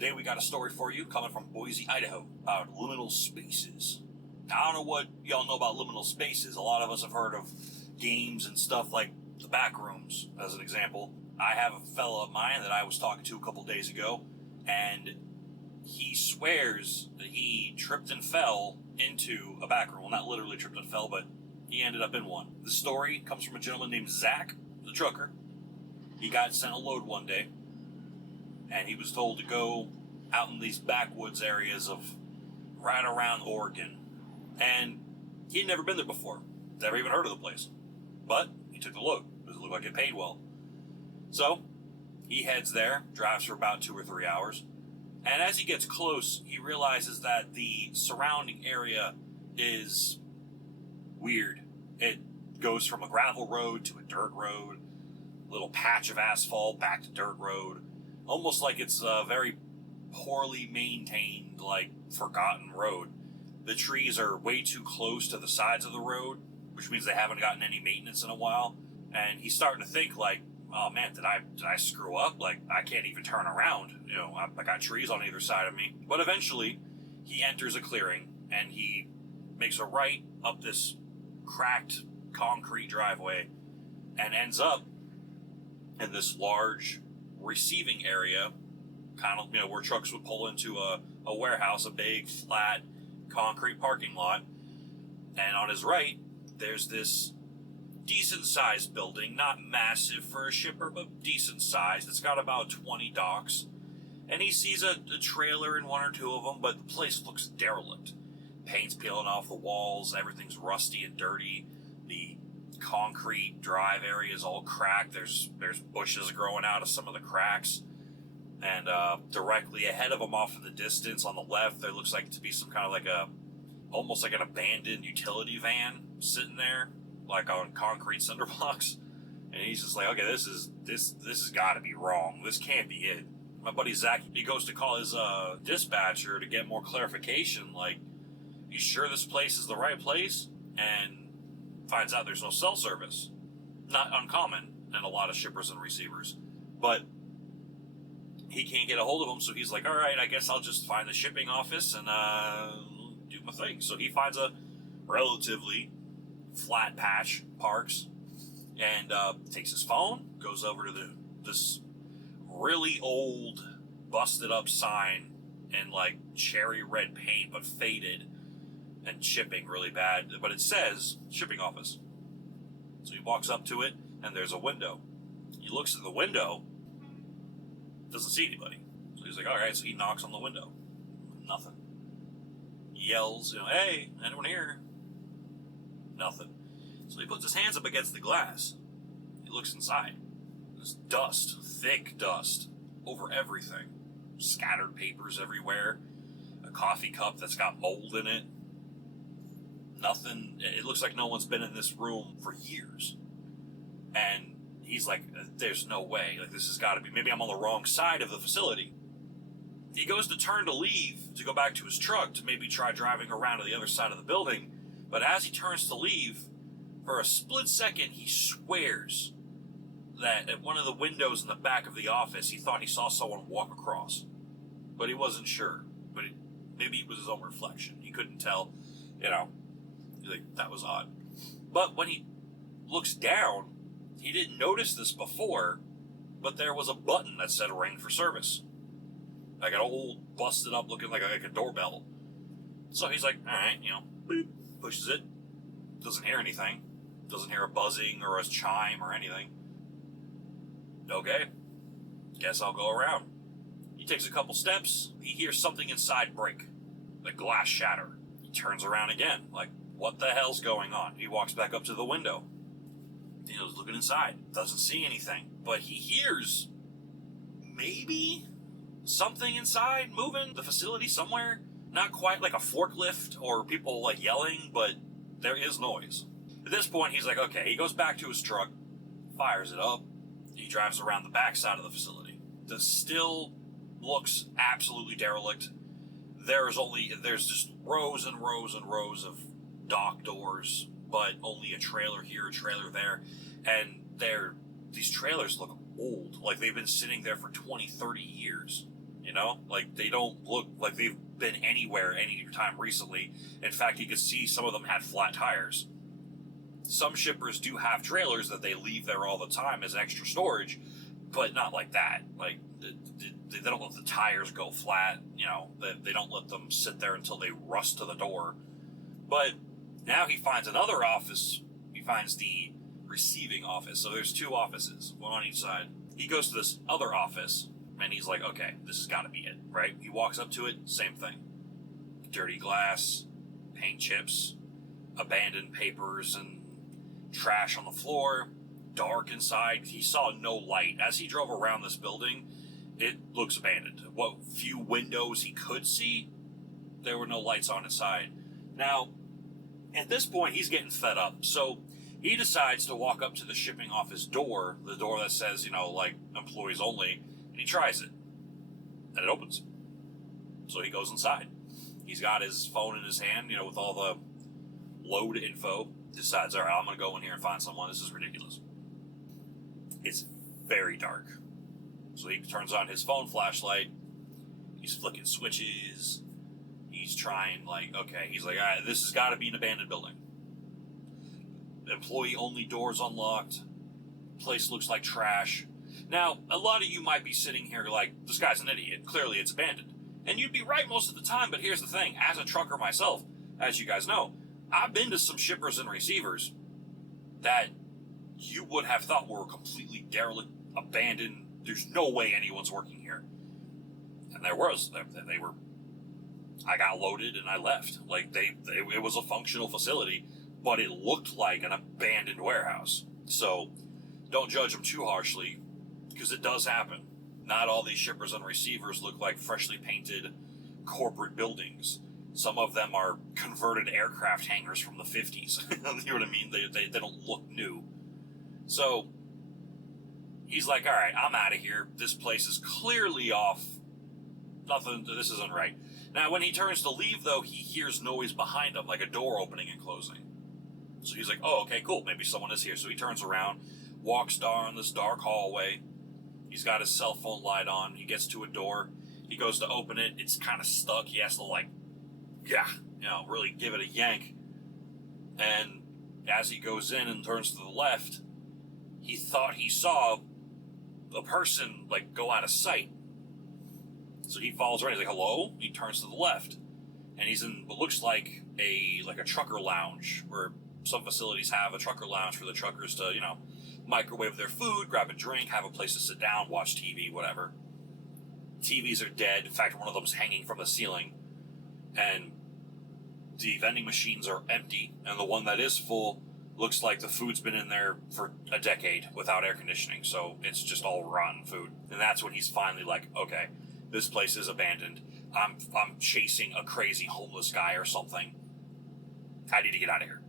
Today we got a story for you coming from Boise, Idaho about liminal spaces. Now, I don't know what y'all know about liminal spaces. A lot of us have heard of games and stuff like the back rooms, as an example. I have a fellow of mine that I was talking to a couple days ago, and he swears that he tripped and fell into a back room. Well, not literally tripped and fell, but he ended up in one. The story comes from a gentleman named Zach, the trucker. He got sent a load one day, and he was told to go out in these backwoods areas of right around Oregon. And he had never been there before, never even heard of the place. But he took the load because it looked like it paid well. So he heads there, drives for about 2 or 3 hours, and as he gets close, he realizes that the surrounding area is weird. It goes from a gravel road to a dirt road, a little patch of asphalt back to dirt road, almost like it's a very poorly maintained, like, forgotten road. The trees are way too close to the sides of the road, which means they haven't gotten any maintenance in a while. And he's starting to think, like, oh man, did I screw up? Like, I can't even turn around. You know, I got trees on either side of me. But eventually, he enters a clearing, and he makes a right up this cracked concrete driveway, and ends up in this large receiving area, kind of, you know, where trucks would pull into a warehouse, a big, flat, concrete parking lot. And on his right, there's this decent-sized building, not massive for a shipper, but decent-sized. It's got about 20 docks. And he sees a trailer in 1 or 2 of them, but the place looks derelict. Paint's peeling off the walls, everything's rusty and dirty. The concrete drive area is all cracked. There's bushes growing out of some of the cracks. And directly ahead of him, off in the distance on the left, there looks like to be some kind of like almost like an abandoned utility van sitting there, like on concrete cinder blocks. And he's just like, okay, this has got to be wrong. This can't be it. My buddy Zach, he goes to call his dispatcher to get more clarification, like, you sure this place is the right place? And finds out there's no cell service. Not uncommon in a lot of shippers and receivers. But he can't get a hold of them, so he's like, all right, I guess I'll just find the shipping office and do my thing. So he finds a relatively flat patch, parks, and takes his phone, goes over to this really old, busted up sign in like cherry red paint, but faded and chipping really bad. But it says shipping office. So he walks up to it, and there's a window. He looks in the window, doesn't see anybody. So he's like, all right. So he knocks on the window. Nothing. He yells, you know, hey, anyone here? Nothing. So he puts his hands up against the glass. He looks inside. There's dust, thick dust, over everything. Scattered papers everywhere. A coffee cup that's got mold in it. Nothing. It looks like no one's been in this room for years. And he's like, there's no way. Like, this has got to be. Maybe I'm on the wrong side of the facility. He goes to turn to leave, to go back to his truck, to maybe try driving around to the other side of the building. But as he turns to leave, for a split second, he swears that at one of the windows in the back of the office, he thought he saw someone walk across. But he wasn't sure. But maybe it was his own reflection. He couldn't tell, you know. Like, that was odd. But when he looks down, he didn't notice this before, but there was a button that said ring for service. Like an old, busted up looking like a doorbell. So he's like, alright, you know, boop, pushes it. Doesn't hear anything. Doesn't hear a buzzing or a chime or anything. Okay, guess I'll go around. He takes a couple steps. He hears something inside break. The glass shatter. He turns around again, like, what the hell's going on? He walks back up to the window. He's looking inside. Doesn't see anything. But he hears maybe something inside moving the facility somewhere. Not quite like a forklift or people like yelling, but there is noise. At this point, he's like, okay. He goes back to his truck, fires it up. He drives around the back side of the facility. The still looks absolutely derelict. There's just rows and rows and rows of dock doors, but only a trailer here, a trailer there, and these trailers look old, like they've been sitting there for 20, 30 years. You know, like they don't look like they've been anywhere any time recently. In fact, you could see some of them had flat tires. Some shippers do have trailers that they leave there all the time as extra storage, but not like that. Like they don't let the tires go flat. You know, they don't let them sit there until they rust to the door. But now he finds another office. He finds the receiving office. So there's two offices, one on each side. He goes to this other office, and he's like, okay, this has got to be it, right? He walks up to it, same thing. Dirty glass, paint chips, abandoned papers, and trash on the floor, dark inside. He saw no light. As he drove around this building, it looks abandoned. What few windows he could see, there were no lights on inside. Now, at this point, he's getting fed up, so he decides to walk up to the shipping office door, the door that says, you know, like, employees only, and he tries it, and it opens. So he goes inside. He's got his phone in his hand, you know, with all the load info, decides, all right, I'm going to go in here and find someone. This is ridiculous. It's very dark. So he turns on his phone flashlight. He's flicking switches. He's trying, like, okay, he's like, all right, this has got to be an abandoned building. Employee only doors unlocked. Place looks like trash. Now, a lot of you might be sitting here like, this guy's an idiot. Clearly it's abandoned. And you'd be right most of the time, but here's the thing. As a trucker myself, as you guys know, I've been to some shippers and receivers that you would have thought were completely derelict, abandoned. There's no way anyone's working here. And there was. They were. I got loaded and I left. Like, it was a functional facility, but it looked like an abandoned warehouse. So don't judge them too harshly, because it does happen. Not all these shippers and receivers look like freshly painted corporate buildings. Some of them are converted aircraft hangars from the 50s. You know what I mean? They don't look new. So he's like, all right, I'm out of here. This place is clearly off. Nothing, this isn't right. Now, when he turns to leave, though, he hears noise behind him, like a door opening and closing. So he's like, oh, okay, cool. Maybe someone is here. So he turns around, walks down this dark hallway. He's got his cell phone light on. He gets to a door. He goes to open it. It's kind of stuck. He has to, like, really give it a yank. And as he goes in and turns to the left, he thought he saw a person, like, go out of sight. So he follows around. He's like, hello? He turns to the left. And he's in what looks like a trucker lounge, where some facilities have a trucker lounge for the truckers to, you know, microwave their food, grab a drink, have a place to sit down, watch TV, whatever. TVs are dead. In fact, one of them's hanging from the ceiling. And the vending machines are empty. And the one that is full looks like the food's been in there for a decade without air conditioning. So it's just all rotten food. And that's when he's finally like, okay, this place is abandoned. I'm chasing a crazy homeless guy or something. I need to get out of here.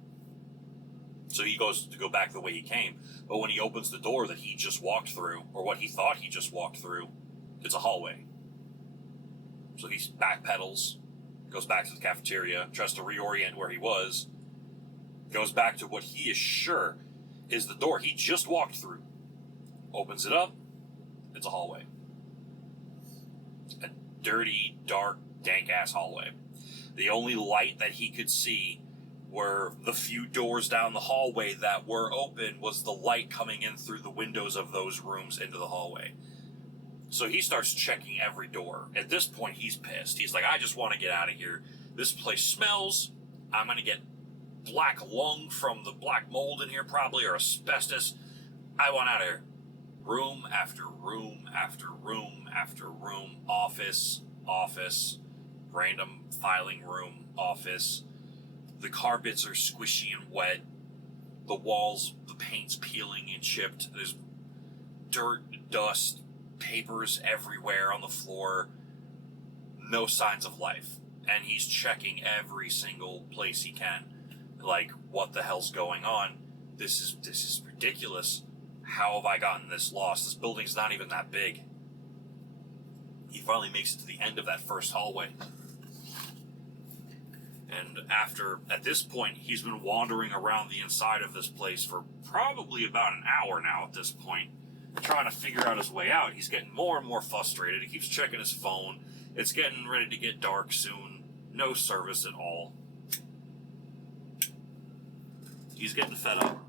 So he goes to go back the way he came. But when he opens the door that he just walked through, or what he thought he just walked through, it's a hallway. So he backpedals, goes back to the cafeteria, tries to reorient where he was, goes back to what he is sure is the door he just walked through. Opens it up, it's a hallway. A dirty, dark, dank-ass hallway. The only light that he could see were the few doors down the hallway that were open, was the light coming in through the windows of those rooms into the hallway. So he starts checking every door. At this point, he's pissed. He's like, I just want to get out of here. This place smells. I'm going to get black lung from the black mold in here probably, or asbestos. I want out of here. Room after room after room after room. Office, random filing room, office. The carpets are squishy and wet. The walls, the paint's peeling and chipped. There's dirt, dust, papers everywhere on the floor. No signs of life. And he's checking every single place he can. Like, what the hell's going on? This is ridiculous. How have I gotten this lost? This building's not even that big. He finally makes it to the end of that first hallway. And at this point, he's been wandering around the inside of this place for probably about an hour now at this point. trying to figure out his way out. He's getting more and more frustrated. He keeps checking his phone. It's getting ready to get dark soon. No service at all. He's getting fed up.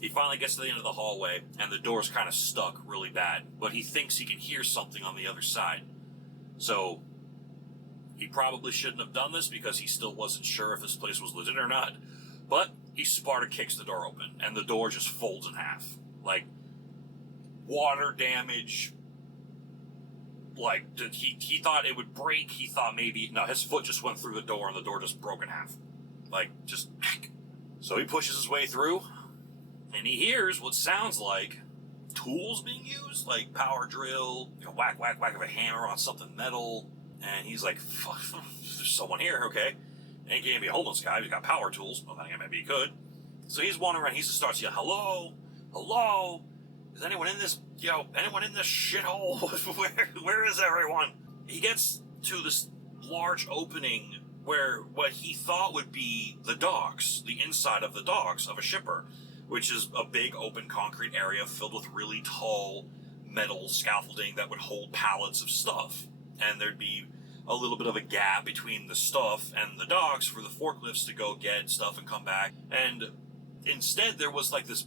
He finally gets to the end of the hallway, and the door's kind of stuck really bad, but he thinks he can hear something on the other side. So, he probably shouldn't have done this because he still wasn't sure if this place was legit or not, but he Sparta kicks the door open, and the door just folds in half. Like, water damage. Like, he thought it would break. He thought maybe... No, his foot just went through the door, and the door just broke in half. Like, just... So he pushes his way through, and he hears what sounds like tools being used, like power drill, whack, whack, whack of a hammer on something metal, and he's like, fuck, there's someone here, okay. And he can't be a homeless guy, he's got power tools, well, then maybe he could. So he's wandering around, he just starts yelling, hello, hello, is anyone in this, anyone in this shithole? where is everyone? He gets to this large opening where what he thought would be the docks, the inside of the docks of a shipper, which is a big open concrete area filled with really tall metal scaffolding that would hold pallets of stuff. And there'd be a little bit of a gap between the stuff and the docks for the forklifts to go get stuff and come back. And instead there was like this,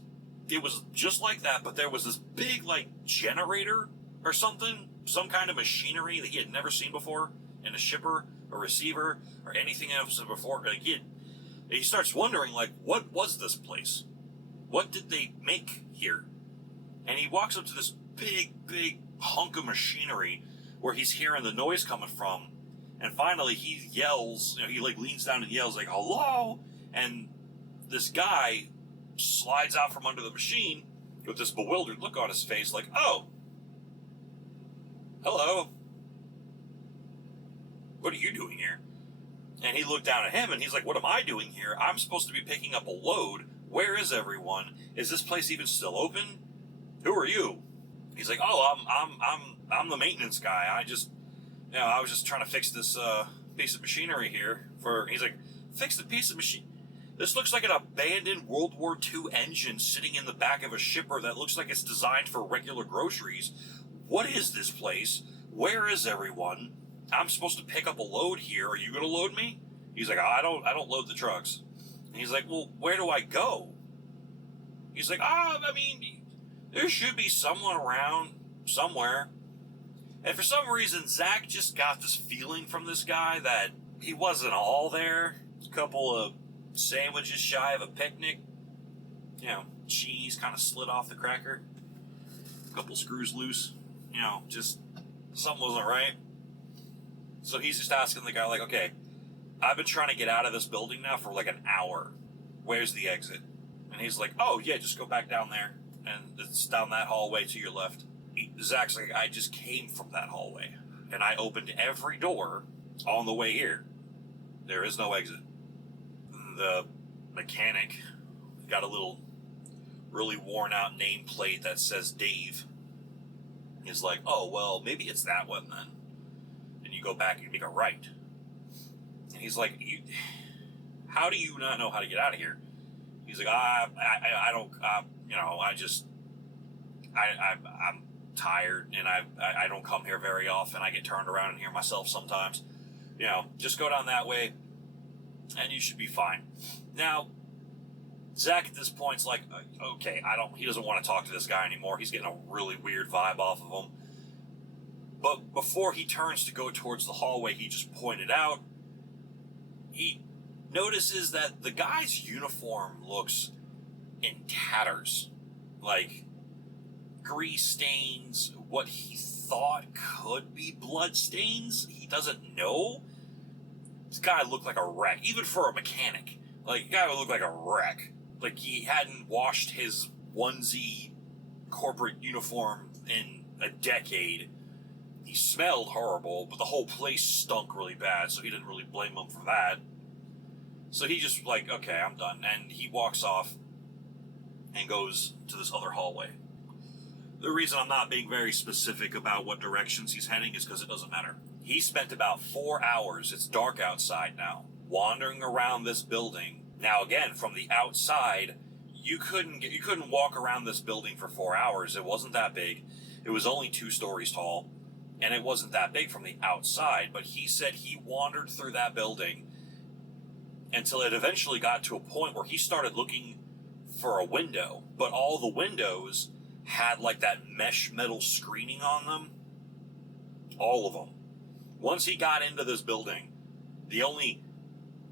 it was just like that, but there was this big like generator or something, some kind of machinery that he had never seen before in a shipper, a receiver, or anything else before. Like he starts wondering, like, what was this place? What did they make here? And he walks up to this big, big hunk of machinery where he's hearing the noise coming from. And finally he yells, he like leans down and yells like, hello? And this guy slides out from under the machine with this bewildered look on his face like, oh, hello. What are you doing here? And he looked down at him and he's like, what am I doing here? I'm supposed to be picking up a load. Where is everyone? Is this place even still open? Who are you? He's like, oh, I'm the maintenance guy. I was just trying to fix this piece of machinery here. He's like, fix the piece of machine. This looks like an abandoned World War II engine sitting in the back of a shipper that looks like it's designed for regular groceries. What is this place? Where is everyone? I'm supposed to pick up a load here. Are you going to load me? He's like, I don't load the trucks. And he's like, well, where do I go? He's like, there should be someone around somewhere. And for some reason, Zach just got this feeling from this guy that he wasn't all there. A couple of sandwiches shy of a picnic. Cheese kind of slid off the cracker. A couple screws loose. Just something wasn't right. So he's just asking the guy, like, okay, I've been trying to get out of this building now for like an hour. Where's the exit? And he's like, oh, yeah, just go back down there. And it's down that hallway to your left. Zach's like, I just came from that hallway. And I opened every door on the way here. There is no exit. The mechanic got a little really worn out nameplate that says Dave. He's like, oh, well, maybe it's that one then. And you go back and you make a right. And he's like, how do you not know how to get out of here? He's like, I'm tired and I don't come here very often. I get turned around in here myself sometimes. Just go down that way and you should be fine. Now, Zach at this point's like, okay, he doesn't want to talk to this guy anymore. He's getting a really weird vibe off of him. But before he turns to go towards the hallway he just pointed out, he notices that the guy's uniform looks in tatters. Like, grease stains, what he thought could be blood stains. He doesn't know. This guy looked like a wreck, even for a mechanic. Like, the guy would look like a wreck. Like, he hadn't washed his onesie corporate uniform in a decade. He smelled horrible, but the whole place stunk really bad, so he didn't really blame him for that. So he just like, okay, I'm done. And he walks off and goes to this other hallway. The reason I'm not being very specific about what directions he's heading is because it doesn't matter. He spent about 4 hours, it's dark outside now, wandering around this building. Now again, from the outside, you couldn't walk around this building for 4 hours. It wasn't that big. It was only 2 stories tall, and it wasn't that big from the outside. But he said he wandered through that building until it eventually got to a point where he started looking for a window, but all the windows had like that mesh metal screening on them. All of them. Once he got into this building, the only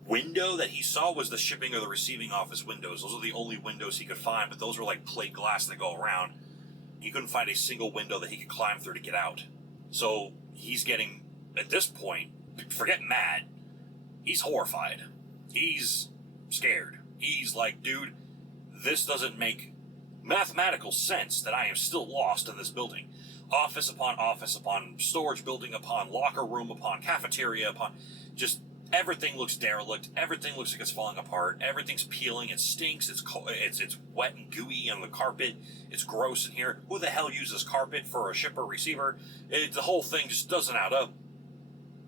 window that he saw was the shipping or the receiving office windows. Those are the only windows he could find, but those were like plate glass that go around. He couldn't find a single window that he could climb through to get out. So he's getting, at this point, forget mad, he's horrified. He's scared. He's like, dude, this doesn't make mathematical sense that I am still lost in this building. Office upon storage building upon locker room upon cafeteria upon just everything looks derelict. Everything looks like it's falling apart. Everything's peeling. It stinks. It's cold. It's wet and gooey on the carpet. It's gross in here. Who the hell uses carpet for a shipper receiver? The whole thing just doesn't add up.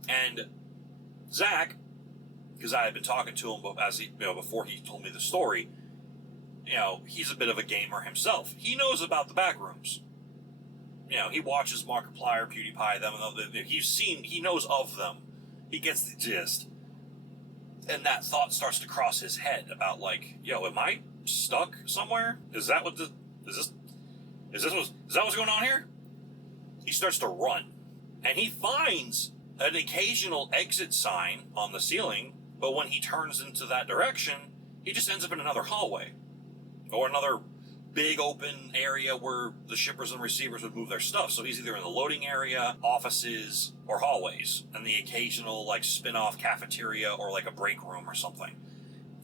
And Zach, because I had been talking to him before he told me the story, he's a bit of a gamer himself. He knows about the back rooms. He watches Markiplier, PewDiePie, them, and he knows of them. He gets the gist. And that thought starts to cross his head about like, am I stuck somewhere? Is that what's going on here? He starts to run. And he finds an occasional exit sign on the ceiling, but when he turns into that direction, he just ends up in another hallway. Or another big open area where the shippers and receivers would move their stuff. So he's either in the loading area, offices, or hallways, and the occasional like spin-off cafeteria or like a break room or something.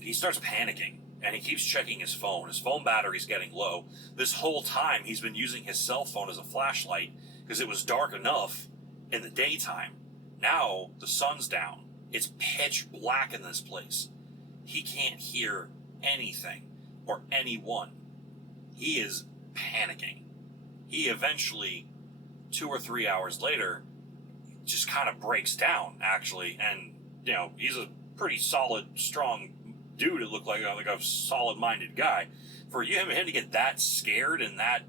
He starts panicking, and he keeps checking his phone. His phone battery's getting low. This whole time he's been using his cell phone as a flashlight because it was dark enough in the daytime. Now the sun's down. It's pitch black in this place. He can't hear anything or anyone. He is panicking. He eventually, 2 or 3 hours later, just kind of breaks down, actually. And, he's a pretty solid, strong dude. It looked like a solid-minded guy. For him to get that scared and that,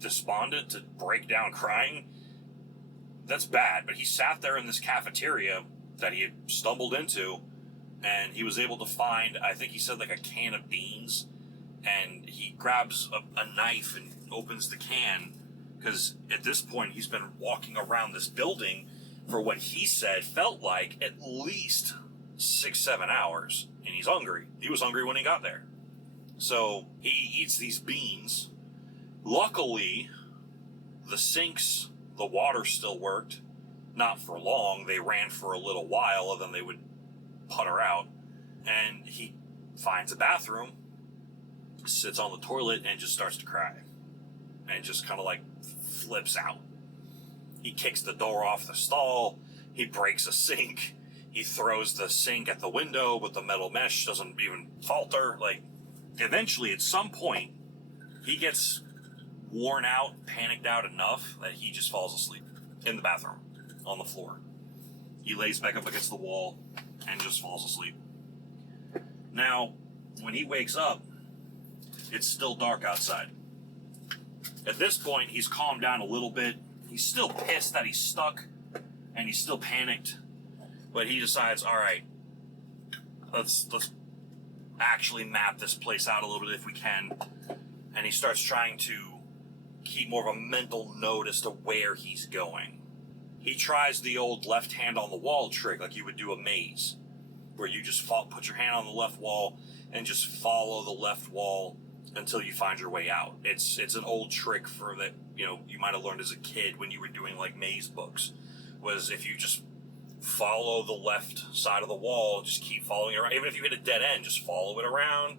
despondent to break down crying, that's bad. But he sat there in this cafeteria that he had stumbled into, and he was able to find, I think he said, a can of beans. And he grabs a knife and opens the can, because at this point he's been walking around this building for what he said felt like at least 6-7 hours, and he's hungry. He was hungry when he got there. So he eats these beans. Luckily, the sinks, the water still worked. Not for long. They ran for a little while, and then they would putter out. And he finds a bathroom, sits on the toilet, and just starts to cry. And just kind of flips out. He kicks the door off the stall. He breaks a sink. He throws the sink at the window, but the metal mesh doesn't even falter. Eventually, at some point, he gets worn out, panicked out enough that he just falls asleep in the bathroom, on the floor. He lays back up against the wall and just falls asleep. Now, when he wakes up, it's still dark outside. At this point, he's calmed down a little bit. He's still pissed that he's stuck, and he's still panicked. But he decides, all right, let's actually map this place out a little bit if we can. And he starts trying to keep more of a mental note as to where he's going. He tries the old left hand on the wall trick, like you would do a maze, where you just put your hand on the left wall and just follow the left wall until you find your way out. It's an old trick for that, you might have learned as a kid when you were doing maze books, was if you just follow the left side of the wall, just keep following it around. Even if you hit a dead end, just follow it around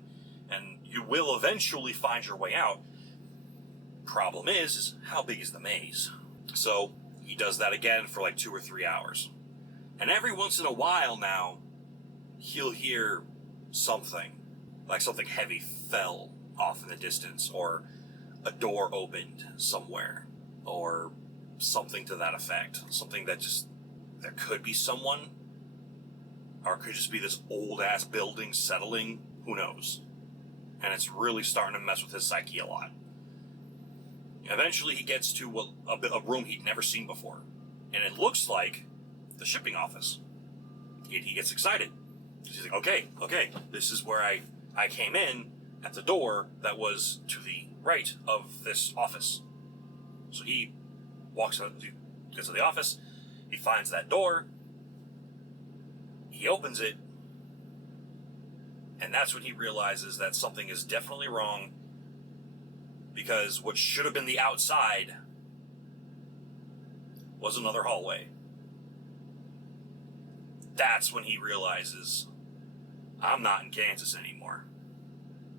and you will eventually find your way out. Problem is how big is the maze? So he does that again for 2 or 3 hours. And every once in a while now, he'll hear something, something heavy fell off in the distance, or a door opened somewhere, or something to that effect. Something that there could be someone, or it could just be this old-ass building settling. Who knows? and it's really starting to mess with his psyche a lot. Eventually, he gets to a room he'd never seen before, and it looks like the shipping office. He gets excited. He's like, okay, this is where I came in at the door that was to the right of this office. So he gets to the office, he finds that door, he opens it, and that's when he realizes that something is definitely wrong, because what should have been the outside was another hallway. That's when he realizes, I'm not in Kansas anymore.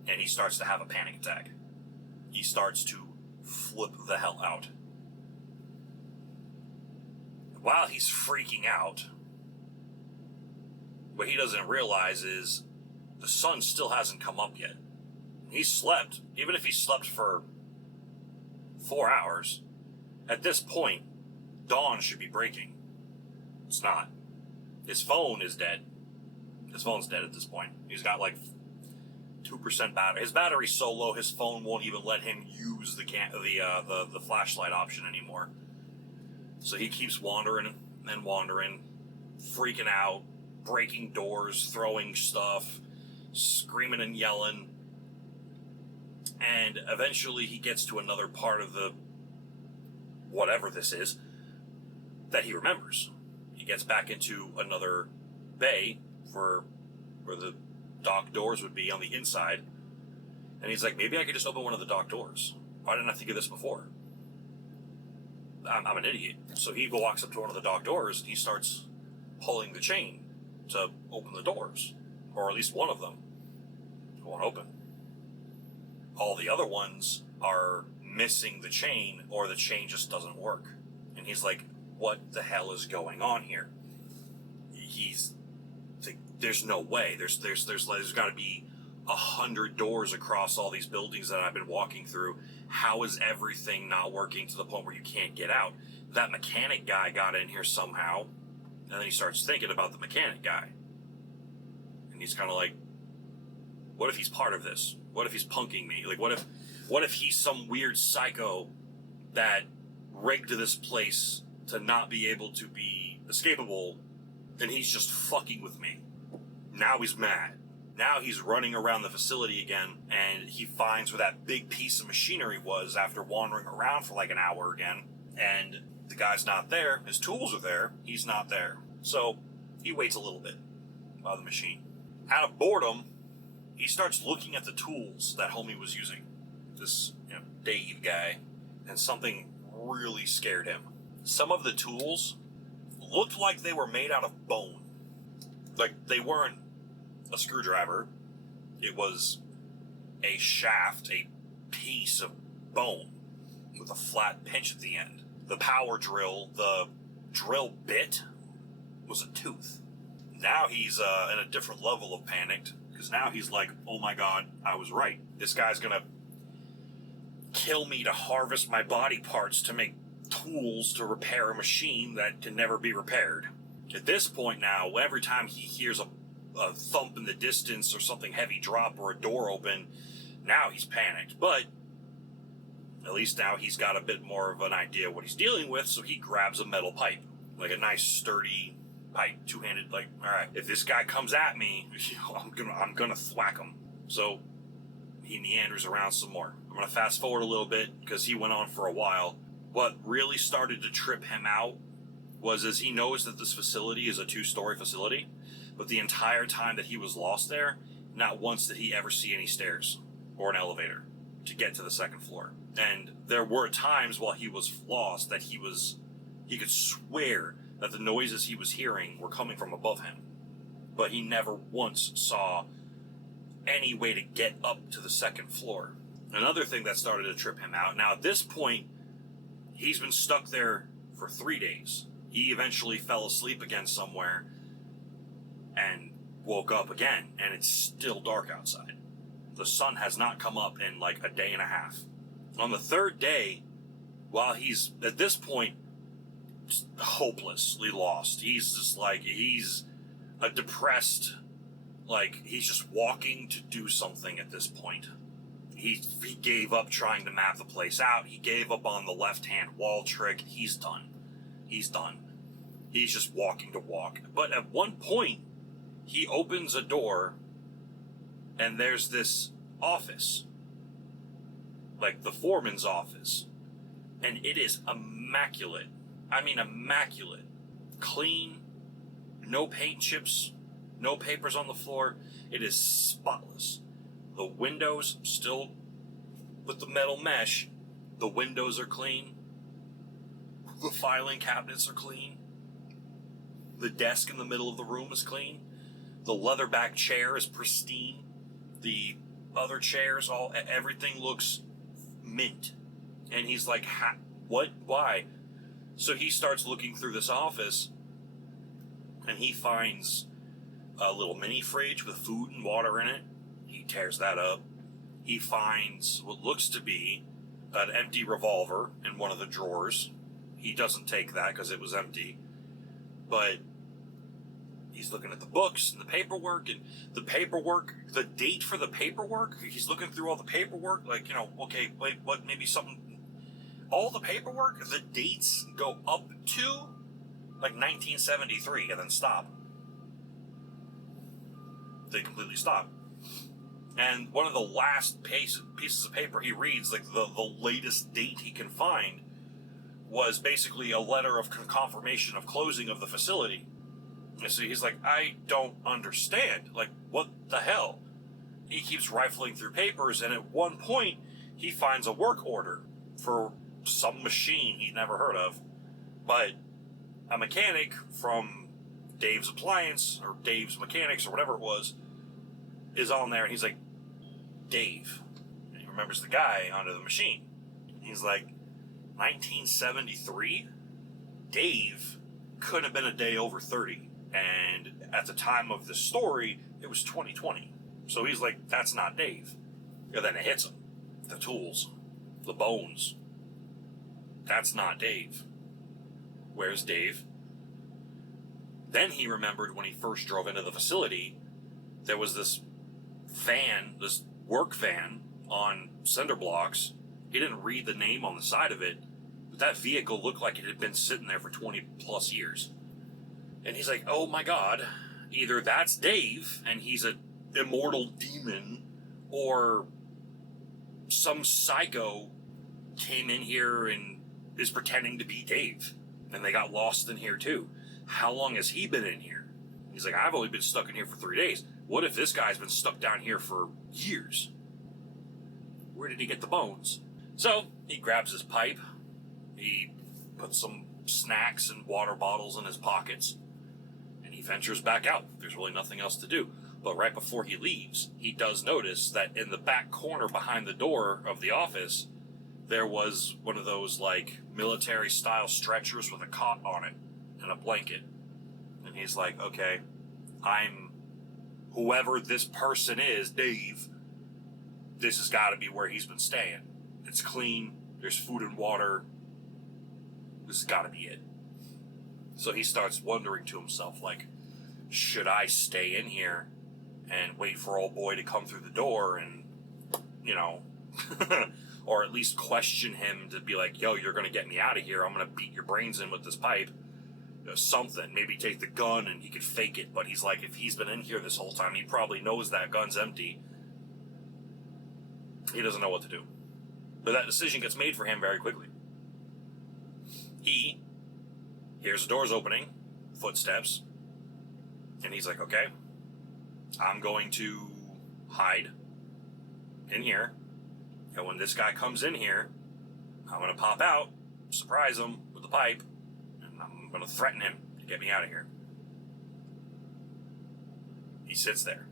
And he starts to have a panic attack. He starts to flip the hell out. While he's freaking out, what he doesn't realize is the sun still hasn't come up yet. He slept, even if he slept for 4 hours, at this point, dawn should be breaking. It's not. His phone is dead. His phone's dead at this point. He's got like 2% battery. His battery's so low, his phone won't even let him use the flashlight option anymore. So he keeps wandering and wandering, freaking out, breaking doors, throwing stuff, screaming and yelling. And eventually he gets to another part of the whatever this is that he remembers. He gets back into another bay where the dock doors would be on the inside. And he's like, maybe I could just open one of the dock doors. Why didn't I think of this before? I'm an idiot. So he walks up to one of the dock doors and he starts pulling the chain to open the doors. Or at least one of them. It won't open. All the other ones are missing the chain, or the chain just doesn't work. And he's like, what the hell is going on here? There's no way. There's got to be 100 doors across all these buildings that I've been walking through. How is everything not working to the point where you can't get out? That mechanic guy got in here somehow. And then he starts thinking about the mechanic guy. And he's kind of like, what if he's part of this? What if he's punking me? Like, what if he's some weird psycho that rigged this place to not be able to be escapable, and he's just fucking with me? Now he's mad. Now he's running around the facility again, and he finds where that big piece of machinery was after wandering around for like an hour again, and the guy's not there. His tools are there. He's not there. So he waits a little bit by the machine. Out of boredom, he starts looking at the tools that homie was using. This, Dave guy. And something really scared him. Some of the tools looked like they were made out of bone. Like, they weren't a screwdriver. It was a shaft, a piece of bone with a flat pinch at the end. The power drill, the drill bit, was a tooth. Now he's in a different level of panicked, because now he's like, oh my god, I was right. This guy's gonna kill me to harvest my body parts to make tools to repair a machine that can never be repaired. At this point now, every time he hears a thump in the distance or something heavy drop or a door open, now he's panicked. But at least now he's got a bit more of an idea what he's dealing with, so he grabs a metal pipe, like a nice sturdy pipe, two-handed, like, all right, if this guy comes at me, I'm gonna thwack him. So he meanders around some more. I'm gonna fast forward a little bit because he went on for a while. What really started to trip him out was, as he knows that this facility is a 2-story facility, but the entire time that he was lost there, not once did he ever see any stairs or an elevator to get to the second floor. And there were times while he was lost that he could swear that the noises he was hearing were coming from above him. But he never once saw any way to get up to the second floor. Another thing that started to trip him out, now at this point, he's been stuck there for 3 days. He eventually fell asleep again somewhere and woke up again, and it's still dark outside. The sun has not come up in like a day and a half. On the 3rd day, while he's, at this point, hopelessly lost. He's just like, he's a depressed, Like, he's just walking to do something at this point. He gave up trying to map the place out. He gave up on the left-hand wall trick. He's done. He's done. He's just walking to walk. But at one point, he opens a door, and there's this office. Like, the foreman's office. And it is immaculate. I mean, immaculate. Clean. No paint chips. No papers on the floor. It is spotless. The windows, still with the metal mesh, the windows are clean. The filing cabinets are clean. The desk in the middle of the room is clean. The leatherback chair is pristine. The other chairs, everything looks mint. And he's like, what? Why? So he starts looking through this office, and he finds a little mini fridge with food and water in it. He tears that up. He finds what looks to be an empty revolver in one of the drawers. He doesn't take that because it was empty. But he's looking at the books and the paperwork, the date for the paperwork. He's looking through all the paperwork, like, okay, wait, what, maybe something. All the paperwork, the dates go up to, like, 1973 and then stop. They completely stop. And one of the last pieces of paper he reads, like the latest date he can find, was basically a letter of confirmation of closing of the facility. And so he's like, I don't understand. Like, what the hell? He keeps rifling through papers, and at one point, he finds a work order for some machine he'd never heard of. But a mechanic from Dave's Appliance, or Dave's Mechanics, or whatever it was, is on there, and he's like, Dave. And he remembers the guy under the machine. He's like, 1973? Dave couldn't have been a day over 30. And at the time of the story, it was 2020. So he's like, that's not Dave. And then it hits him. The tools. The bones. That's not Dave. Where's Dave? Then he remembered when he first drove into the facility, there was this van, this work van on cinder blocks. He didn't read the name on the side of it, but that vehicle looked like it had been sitting there for 20 plus years. And he's like, oh my God, either that's Dave and he's an immortal demon, or some psycho came in here and is pretending to be Dave. And they got lost in here too. How long has he been in here? He's like, I've only been stuck in here for 3 days. What if this guy's been stuck down here for years? Where did he get the bones? So he grabs his pipe. He puts some snacks and water bottles in his pockets. And he ventures back out. There's really nothing else to do. But right before he leaves, he does notice that in the back corner behind the door of the office, there was one of those, like, military-style stretchers with a cot on it and a blanket. And he's like, okay, I'm whoever this person is, Dave. This has got to be where he's been staying. It's clean. There's food and water. This has got to be it. So he starts wondering to himself, like, should I stay in here and wait for old boy to come through the door and, or at least question him to be like, yo, you're going to get me out of here. I'm going to beat your brains in with this pipe. Something. Maybe take the gun and he could fake it. But he's like, if he's been in here this whole time, he probably knows that gun's empty. He doesn't know what to do. But that decision gets made for him very quickly. He hears the doors opening, footsteps, and he's like, okay, I'm going to hide in here. And when this guy comes in here, I'm going to pop out, surprise him with the pipe, and I'm going to threaten him to get me out of here. He sits there,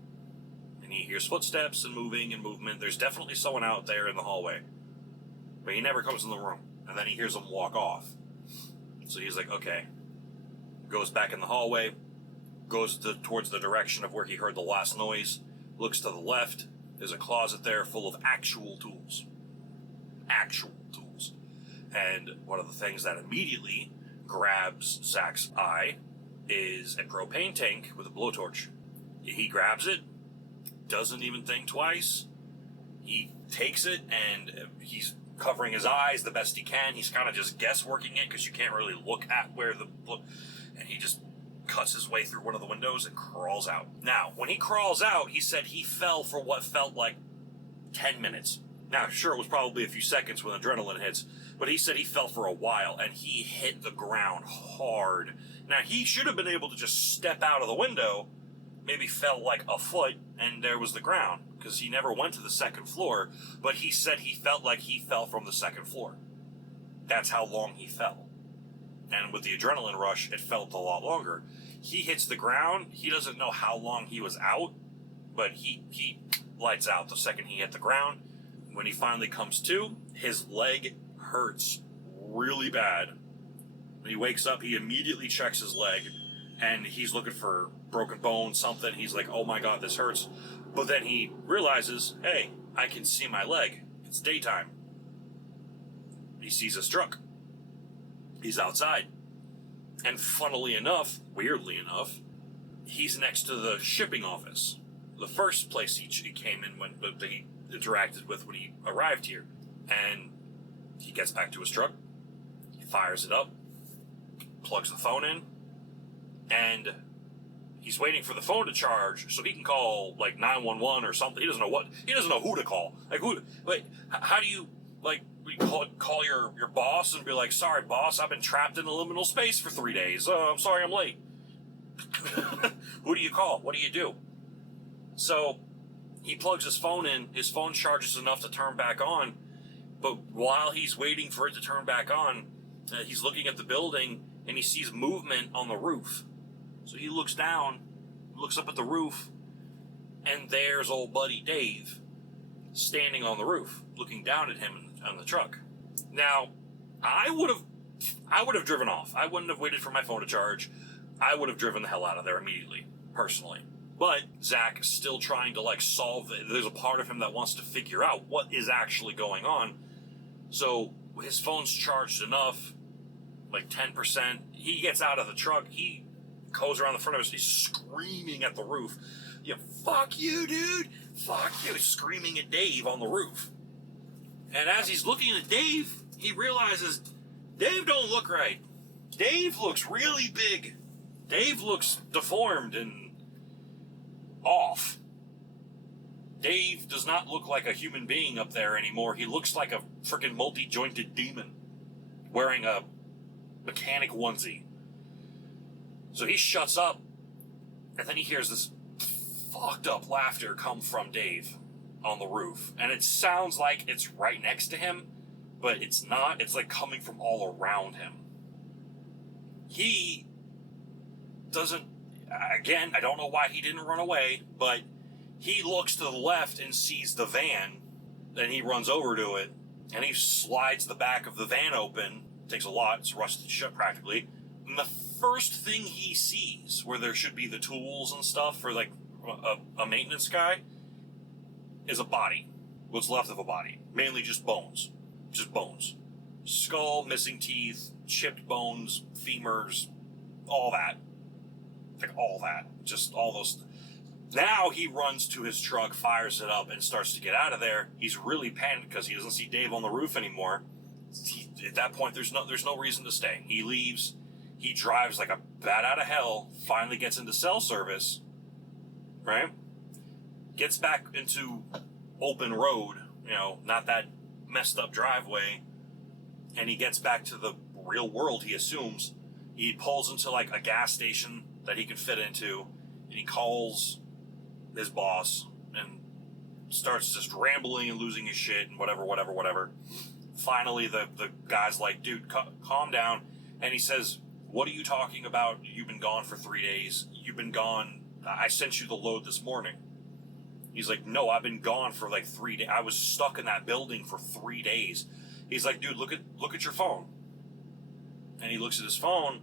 and he hears footsteps and moving and movement. There's definitely someone out there in the hallway, but he never comes in the room. And then he hears them walk off. So he's like, okay. Goes back in the hallway, goes towards the direction of where he heard the last noise, looks to the left. There's a closet there full of actual tools. Actual tools. And one of the things that immediately grabs Zach's eye is a propane tank with a blowtorch. He grabs it, doesn't even think twice. He takes it, and he's covering his eyes the best he can. He's kind of just guessworking it because you can't really look at where and he just cuts his way through one of the windows and crawls out. Now, when he crawls out, he said he fell for what felt like 10 minutes. Now, sure, it was probably a few seconds when adrenaline hits, but he said he fell for a while, and he hit the ground hard. Now, he should have been able to just step out of the window, maybe fell like a foot, and there was the ground, because he never went to the second floor, but he said he felt like he fell from the second floor. That's how long he fell. And with the adrenaline rush, it felt a lot longer. He hits the ground. He doesn't know how long he was out, but he lights out the second he hit the ground. When he finally comes to, his leg hurts really bad. When he wakes up, he immediately checks his leg, and he's looking for broken bone, something. He's like, oh my God, this hurts. But then he realizes, hey, I can see my leg. It's daytime. He sees his truck. He's outside. And funnily enough, weirdly enough, he's next to the shipping office. The first place he came in when he interacted with when he arrived here. And he gets back to his truck. He fires it up. Plugs the phone in. And he's waiting for the phone to charge so he can call like 911 or something. He doesn't know who to call. Like how do you call your boss and be like, sorry boss, I've been trapped in a liminal space for 3 days. I'm sorry I'm late. Who do you call? What do you do? So he plugs his phone in, his phone charges enough to turn back on, but while he's waiting for it to turn back on, he's looking at the building and he sees movement on the roof. So he looks down, looks up at the roof, and there's old buddy Dave standing on the roof, looking down at him on the truck. Now, I would have driven off. I wouldn't have waited for my phone to charge. I would have driven the hell out of there immediately, personally. But Zach is still trying to solve it. There's a part of him that wants to figure out what is actually going on. So his phone's charged enough, like 10%. He gets out of the truck. He goes around the front of us. He's screaming at the roof. Yeah, fuck you, dude. Fuck you. He's screaming at Dave on the roof. And as he's looking at Dave, he realizes Dave don't look right. Dave looks really big. Dave looks deformed and off. Dave does not look like a human being up there anymore. He looks like a freaking multi-jointed demon wearing a mechanic onesie. So he shuts up, and then he hears this fucked up laughter come from Dave on the roof. And it sounds like it's right next to him, but it's not. It's like coming from all around him. He doesn't, again, I don't know why he didn't run away, but he looks to the left and sees the van, and he runs over to it, and he slides the back of the van open. It takes a lot, it's rusted shut practically. And the first thing he sees, where there should be the tools and stuff for like a maintenance guy, is a body. What's left of a body. Mainly just bones. Just bones. Skull, missing teeth, chipped bones, femurs, all that. Like all that. Just all those. Now he runs to his truck, fires it up, and starts to get out of there. He's really panicked because he doesn't see Dave on the roof anymore. At that point, there's no reason to stay. He leaves. He drives like a bat out of hell, finally gets into cell service, right? Gets back into open road, not that messed up driveway, and he gets back to the real world, he assumes. He pulls into like a gas station that he can fit into, and he calls his boss and starts just rambling and losing his shit and whatever. Finally, the guy's like, dude, calm down. And he says, what are you talking about? You've been gone for 3 days. You've been gone. I sent you the load this morning. He's like, no, I've been gone for like 3 days. I was stuck in that building for 3 days. He's like, dude, look at your phone. And he looks at his phone,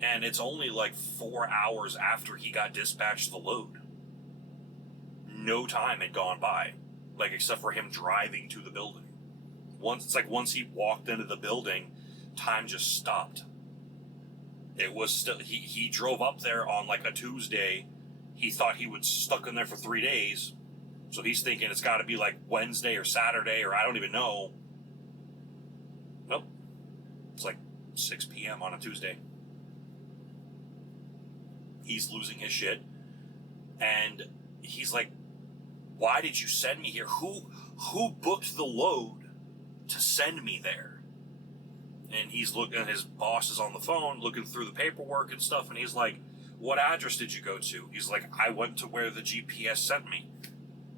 and it's only like 4 hours after he got dispatched the load. No time had gone by, like except for him driving to the building. Once he walked into the building, time just stopped. It was still he drove up there on like a Tuesday. he thought he was stuck in there for 3 days. So he's thinking it's got to be like Wednesday or Saturday, or I don't even know. Nope. It's like 6 p.m. on a Tuesday. He's losing his shit. And he's like, why did you send me here? Who booked the load to send me there? And he's looking, his boss is on the phone looking through the paperwork and stuff, and he's like, what address did you go to? He's like, I went to where the GPS sent me.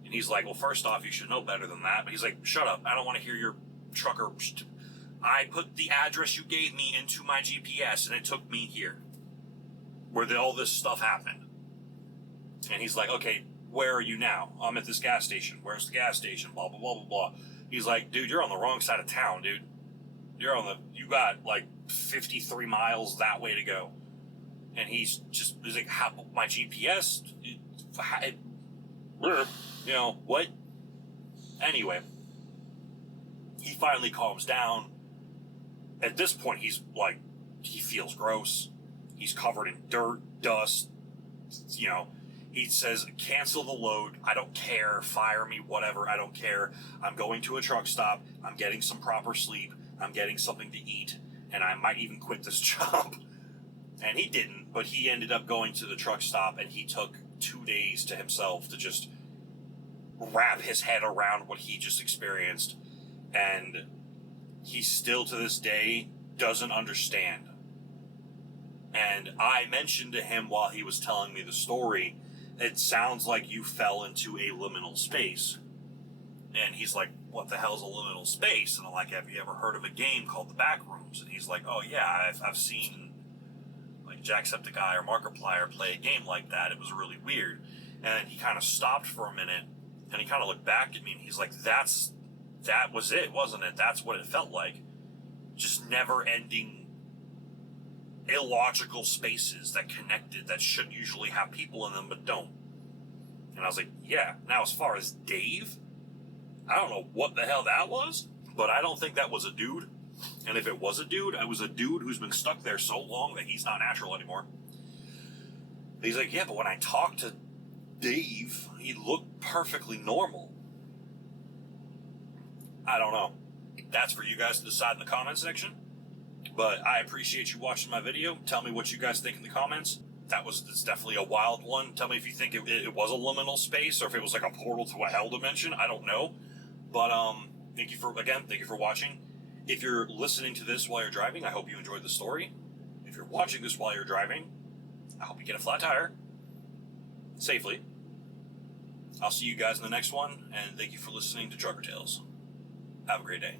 And he's like, well, first off, you should know better than that. But he's like, shut up. I don't want to hear your trucker. I put the address you gave me into my GPS, and it took me here, where all this stuff happened. And he's like, okay, where are you now? I'm at this gas station. Where's the gas station? Blah, blah, blah, blah, blah. He's like, dude, you're on the wrong side of town, dude. You got like 53 miles that way to go. And he's like, my GPS, what? Anyway, he finally calms down. At this point, he's like, he feels gross. He's covered in dirt, dust. He says, cancel the load. I don't care. Fire me, whatever. I don't care. I'm going to a truck stop. I'm getting some proper sleep. I'm getting something to eat. And I might even quit this job. And he didn't, but he ended up going to the truck stop, and he took 2 days to himself to just wrap his head around what he just experienced. And he still, to this day, doesn't understand. And I mentioned to him while he was telling me the story, it sounds like you fell into a liminal space. And he's like, what the hell's a liminal space? And I'm like, have you ever heard of a game called The Backrooms? And he's like, oh yeah, I've seen like Jacksepticeye or Markiplier play a game like that. It was really weird. And he kind of stopped for a minute, and he kind of looked back at me, and he's like, that was it, wasn't it? That's what it felt like. Just never-ending, illogical spaces that connected, that should usually have people in them, but don't. And I was like, yeah. Now, as far as Dave, I don't know what the hell that was, but I don't think that was a dude. And if it was a dude, it was a dude who's been stuck there so long that he's not natural anymore. And he's like, yeah, but when I talked to Dave, he looked perfectly normal. I don't know. That's for you guys to decide in the comment section. But I appreciate you watching my video. Tell me what you guys think in the comments. It's definitely a wild one. Tell me if you think it was a liminal space, or if it was like a portal to a hell dimension. I don't know. But thank you for watching. If you're listening to this while you're driving, I hope you enjoyed the story. If you're watching this while you're driving, I hope you get a flat tire safely. I'll see you guys in the next one, and thank you for listening to Trucker Tales. Have a great day.